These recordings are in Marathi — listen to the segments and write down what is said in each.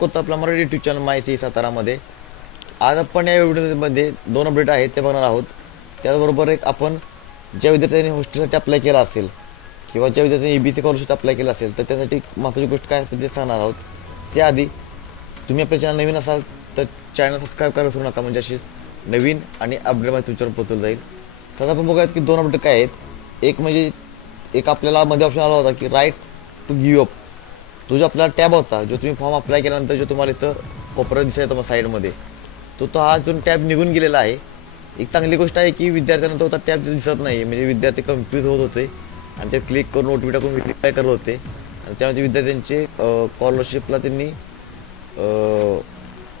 करतो आपला मराठी यूट्यूब चॅनल माहिती सातारामध्ये. आज आपण या व्हिडिओमध्ये 2 अपडेट आहेत ते बघणार आहोत. त्याचबरोबर एक आपण ज्या विद्यार्थ्यांनी हॉस्टेलसाठी अप्लाय केला असेल किंवा ज्या विद्यार्थ्यांनी EBC स्कॉलरशिप अप्लाय केला असेल तर त्यासाठी महत्त्वाची गोष्ट काय ते सांगणार आहोत. त्याआधी तुम्ही आपल्या चॅनल नवीन असाल तर चॅनल सबस्क्राईब करायला विसरू नका, म्हणजे अशीच नवीन आणि अपडेट माहिती तुमच्यावर पोहोचवली जाईल. तर आपण बघूयात की 2 अपडेट काय आहेत. एक म्हणजे एक आपल्याला मध्ये ऑप्शन आला होता की राईट टू गिव्ह अप. तो जो आपला टॅब होता, जो तुम्ही फॉर्म अप्लाय केल्यानंतर जो तुम्हाला इथं कोपऱ्यात दिसायचा मग साईडमध्ये, तो हा जो टॅब निघून गेलेला आहे. एक चांगली गोष्ट आहे की विद्यार्थ्यांना तो आता टॅब दिसत नाही, म्हणजे विद्यार्थी कन्फ्यूज होत होते आणि ते क्लिक करून OTP टाकून व्हेरीफाय करत होते आणि त्यामध्ये विद्यार्थ्यांचे स्कॉलरशिपला त्यांनी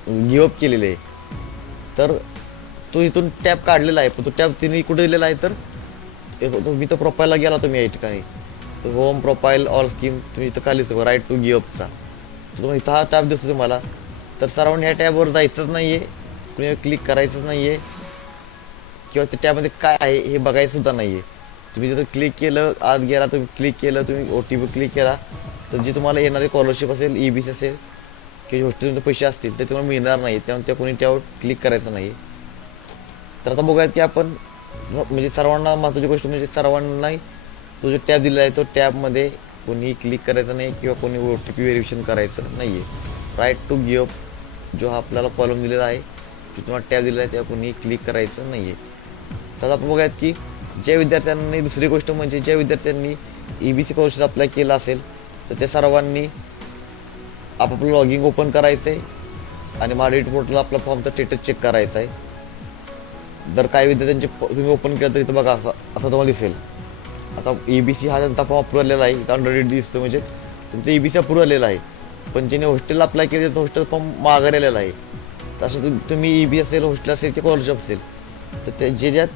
गिव्ह अप केलेले आहे. तर तो इथून टॅब काढलेला आहे, पण तो टॅब तिने कुठे दिलेला आहे तर मी तर प्रोफाईलला गेला तुम्ही या ठिकाणी, तर होम प्रोफाईल ऑल स्कीम तुम्ही इथं खाली राईट टू गिव्ह अपचा तुम्हाला इथं हा टॅब दिसतो तुम्हाला. तर सर्वांनी ह्या टॅबवर जायचंच नाही आहे, कुणी क्लिक करायचंच नाही आहे किंवा त्या टॅबमध्ये काय आहे हे बघायचं सुद्धा नाही आहे. तुम्ही जर क्लिक केलं, आत गेला, तुम्ही क्लिक केलं, तुम्ही OTP क्लिक केला तर जे तुम्हाला येणारे स्कॉलरशिप असेल, EBC असेल किंवा हॉस्टेलचे पैसे असतील ते तुम्हाला मिळणार नाही, त्यामुळे त्या कोणी त्यावर क्लिक करायचं नाही. तर आता बघूयात की आपण म्हणजे सर्वांना महत्त्वाची गोष्ट म्हणजे सर्वांना तो जो टॅब दिलेला आहे तो टॅबमध्ये कोणी क्लिक करायचं नाही किंवा कोणी OTP व्हेरिफिकेशन करायचं नाही आहे. राईट टू गिव्ह अप जो हा आपल्याला कॉलम दिलेला आहे, जो तुम्हाला टॅब दिलेला आहे, त्या कोणी क्लिक करायचं नाही आहे. तर आपण बघूयात की ज्या विद्यार्थ्यांनी, दुसरी गोष्ट म्हणजे ज्या विद्यार्थ्यांनी EBC स्कॉलरशिप अप्लाय केला असेल तर त्या सर्वांनी आपापलं लॉगिंग ओपन करायचं आहे आणि महाडीट पोर्टलला आपला फॉर्मचा स्टेटस चेक करायचा आहे. जर काही विद्यार्थ्यांचे तुम्ही ओपन केलं तर इथं बघा असं तुम्हाला दिसेल. आता EBC हा त्यांचा फॉर्म अप्रूव्ह आलेला आहे, इथं अंडर दिसतं म्हणजे तुमचं EBC अप्रूव्ह आलेला आहे. पण ज्याने हॉस्टेलला अप्लाय केले तर हॉस्टेल फॉर्म मागे आलेला आहे. तसं तुम्ही EBC असेल, हॉस्टेल असेल किंवा स्कॉलरशिप असेल तर ते ज्या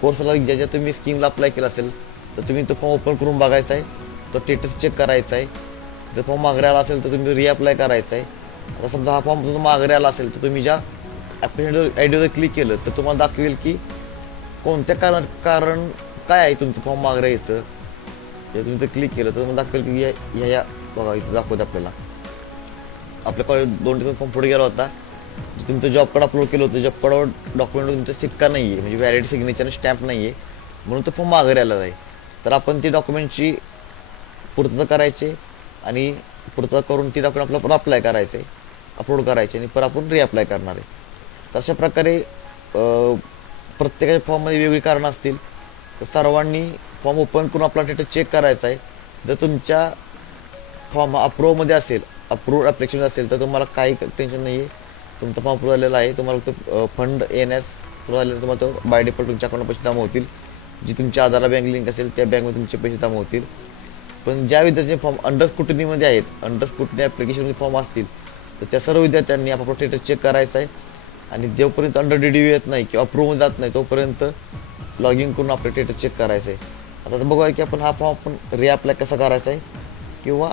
कोर्सला ज्या तुम्ही स्कीमला अप्लाय केला असेल तर तुम्ही तो फॉर्म ओपन करून बघायचा आहे, तो स्टेटस चेक करायचा आहे. जर फॉर्म मागे आला असेल तर तुम्ही रिअप्लाय करायचा आहे. आता समजा हा फॉर्म तुमचा मागे आला असेल तर तुम्ही ज्या ॲप्लिकेशन आयडीवर क्लिक केलं तर तुम्हाला दाखवेल की कोणत्या कारण काय आहे तुमचं फॉर्म मागे यायचं. जर तुम्ही क्लिक केलं तर तुम्हाला दाखवेल की ह्या बघा इथं दाखवते आपल्याला आपल्या कॉलेज 2 दिवस फॉर्म पुढे गेला होता. जे तुमचं जॉब कार्ड अपलोड केलं होतं, जॉब कार्डवर डॉक्युमेंटवर तुमचा सिक्का नाही आहे, म्हणजे व्हॅलिड सिग्नेचर आणि स्टॅम्प नाही आहे, म्हणून तो फॉर्म मागे आलेला आहे. तर आपण ती डॉक्युमेंटची पूर्तता करायची आणि पूर्तता करून ती डॉक्युमेंट आपल्याला अप्लाय करायचे, अपलोड करायचे आणि परत आपण रिअप्लाय करणार आहे. तर अशा प्रकारे प्रत्येकाच्या फॉर्ममध्ये वेगवेगळी कारणं असतील. तर सर्वांनी फॉर्म ओपन करून आपला स्टेटस चेक करायचा आहे. जर तुमच्या फॉर्म अप्रूव्हमध्ये असेल, अप्रूव्ड ॲप्लिकेशन असेल तर तुम्हाला काही टेन्शन नाही आहे, तुमचा फॉर्म अप्रूव्ह झालेला आहे. तुम्हाला फक्त फंड येण्यास सुरू झालेलं तुम्हाला तो बाय डिफॉल्ट तुमच्या अकाउंटला पैसे जमा होतील. जी तुमची आधार बँक लिंक असेल त्या बँकमध्ये तुमचे पैसे जमा होतील. पण ज्या विद्यार्थ्यांचे फॉर्म अंडर स्क्रुटनीमध्ये आहेत, अंडर स्क्रुटनी ॲप्लिकेशनमध्ये फॉर्म असतील तर त्या सर्व विद्यार्थ्यांनी आपला स्टेटस चेक करायचा आहे आणि जोपर्यंत अंडर DDU येत नाही किंवा अप्रूव्ह जात नाही तोपर्यंत लॉग इन करून आपलं स्टेटस चेक करायचं आहे. आता बघूया की आपण हा फॉर्म आपण रिअप्लाय कसा करायचा आहे किंवा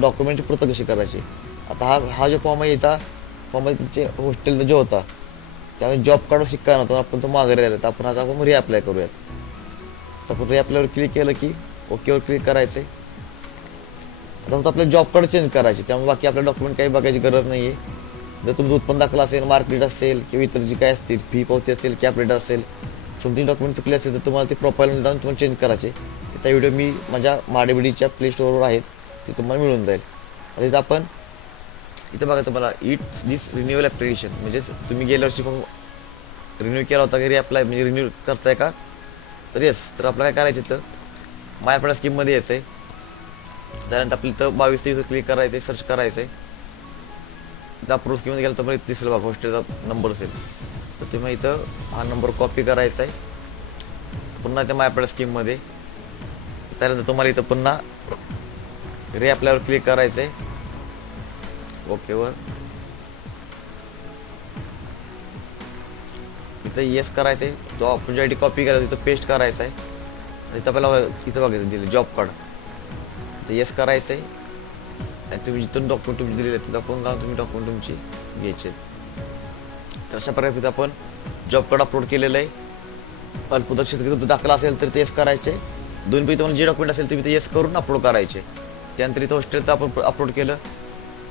डॉक्युमेंटची पूर्तता कशी करायची. आता हा जो फॉर्म आहे याचा फॉर्ममध्ये तुमचे हॉस्टेलचा जो होता त्यामुळे जॉब कार्डवर शिक्का नव्हता, आपण तो मागे राहिला, तर आपण आता आपण रिअप्लाय करूयात. तर आपण रिअप्लायवर क्लिक केलं की ओकेवर क्लिक करायचं आहे. आता फक्त आपलं जॉब कार्ड चेंज करायचे, त्यामुळे बाकी आपल्या डॉक्युमेंट काही बघायची गरज नाही आहे. जर तुमचं उत्पन्न दाखला असेल, मार्कशीट असेल किंवा इतर जी काय असतील, फी पावती असेल, कॅप रेट असेल, समथिंग डॉक्युमेंट चुकले असेल तर तुम्हाला ते प्रोफाईलमध्ये जाऊन तुम्हाला चेंज करायचे. त्या व्हिडिओ मी माझ्या महाडीबीडीच्या प्ले स्टोअरवर आहेत, ते तुम्हाला मिळून जाईल. आता इथं आपण इथं बघा तुम्हाला इट्स दिस रिन्युअल ॲप्लिकेशन, म्हणजे तुम्ही गेल्या वर्षी फॉर्म रिन्यू केला होता की रिअप्लाय म्हणजे रिन्यू करताय का, तर येस. तर आपल्याला काय करायचं तर माय आपल्या स्कीममध्ये यायचं आहे. त्यानंतर आपलं इथं 22 क्लिक करायचं आहे, सर्च करायचं आहे. त्या अप्रूव्ह स्कीममध्ये गेलं तर मला इथं दिसेल बघा हॉस्टेलचा नंबर असेल, तर तुम्ही इथं हा नंबर कॉपी करायचा आहे पुन्हा त्या माय आपल्या स्कीममध्ये. त्यानंतर तुम्हाला इथं पुन्हा रिअप्लायवर क्लिक करायचं आहे, ओकेवर. इथं येस करायचं आहे, तो आपण ID कॉपी करायचा इथं पेस्ट करायचा आहे. इथं आपल्याला इथं बघायचं दिलं जॉब कार्ड, तर येस करायचं आहे आणि तुम्ही जिथून डॉक्युमेंट तुमची दिलेले तिथं आपण जाऊन तुम्ही डॉक्युमेंट तुमची घ्यायचे. तर अशा प्रकारे तिथं आपण जॉब कार्ड अपलोड केलेलं आहे. अल्पमुदत शेतकरी तुमचा दाखला असेल तर ते येस करायचे. 2 पैकी तुम्हाला जे डॉक्युमेंट असेल तुम्ही ते येस करून अपलोड करायचे. त्यानंतर इथं हॉस्टेलचं आपण अपलोड केलं,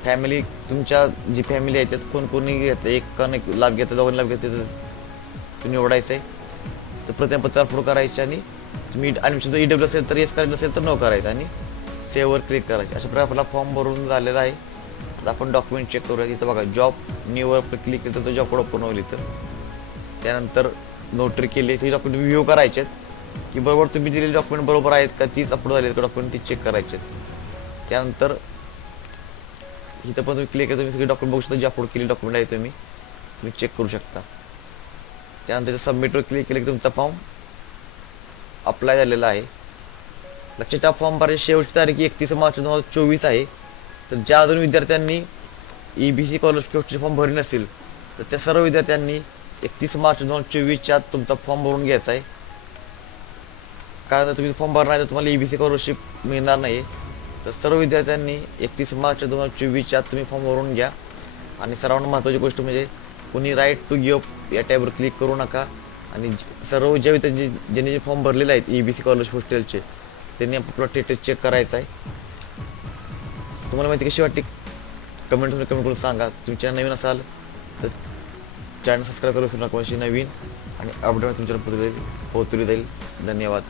फॅमिली तुमच्या जी फॅमिली आहे त्यात कोण कोणी घेतं, एक का नाही लाभ घेतं, दोघांनी लाभ घेतं, तुम्ही निवडायचं आहे. तर प्रथमपत्र अपलोड करायचे आणि तुम्ही ॲडमिशन जर EW असेल तर येस करायचं असेल तर नो करायचं आणि सेव्हवर क्लिक करायचे. अशा प्रकारे आपला फॉर्म भरून झालेला आहे. आता आपण डॉक्युमेंट चेक करूया. इथं बघा जॉब न्यूवर क्लिक केलं तर तो जॉब कोड ओपन होईल इथं. त्यानंतर नोटरी केली ती डॉक्युमेंट व्ह्यू करायचे की बरोबर तुम्ही दिलेले डॉक्युमेंट बरोबर आहेत का, तीच अपलोड झाली का डॉक्युमेंट ती चेक करायचे. त्यानंतर इथं पण तुम्ही क्लिक केलं तुम्ही सगळे डॉक्युमेंट बघू शकता, जे अपलोड केलेले डॉक्युमेंट आहे तुम्ही चेक करू शकता. त्यानंतर सबमिटवर क्लिक केलं की तुमचा फॉर्म अप्लाय झालेला आहे. लक्षात ठेवा फॉर्म भरायची शेवटची तारीख 31 मार्च 2024 आहे. तर ज्या अजून विद्यार्थ्यांनी EBC स्कॉलरशिपचे फॉर्म भरले नसतील तर त्या सर्व विद्यार्थ्यांनी 31 मार्च 2024च्या आत तुमचा फॉर्म भरून घ्यायचा आहे. कारण जर तुम्ही फॉर्म भरणार तर तुम्हाला EBC स्कॉलरशिप मिळणार नाही. तर सर्व विद्यार्थ्यांनी 31 मार्च 2024च्या आत तुम्ही फॉर्म भरून घ्या. आणि सर्वांना महत्त्वाची गोष्ट म्हणजे कुणी राईट टू गिव्ह या टॅबवर क्लिक करू नका. आणि सर्व ज्या विद्यार्थी ज्यांनी जे फॉर्म भरलेले आहेत EBC स्कॉलरशिप हॉस्टेलचे त्यांनी आपला स्टेटस चेक करायचा आहे. तुम्हाला माहिती कशी वाटते कमेंट करून सांगा. तुम्ही चॅनल नवीन असाल तर चॅनल सबस्क्राईब करू विसरू नका. अशी नवीन आणि अपडेट तुमच्यापर्यंत पोहोचवली जाईल. धन्यवाद.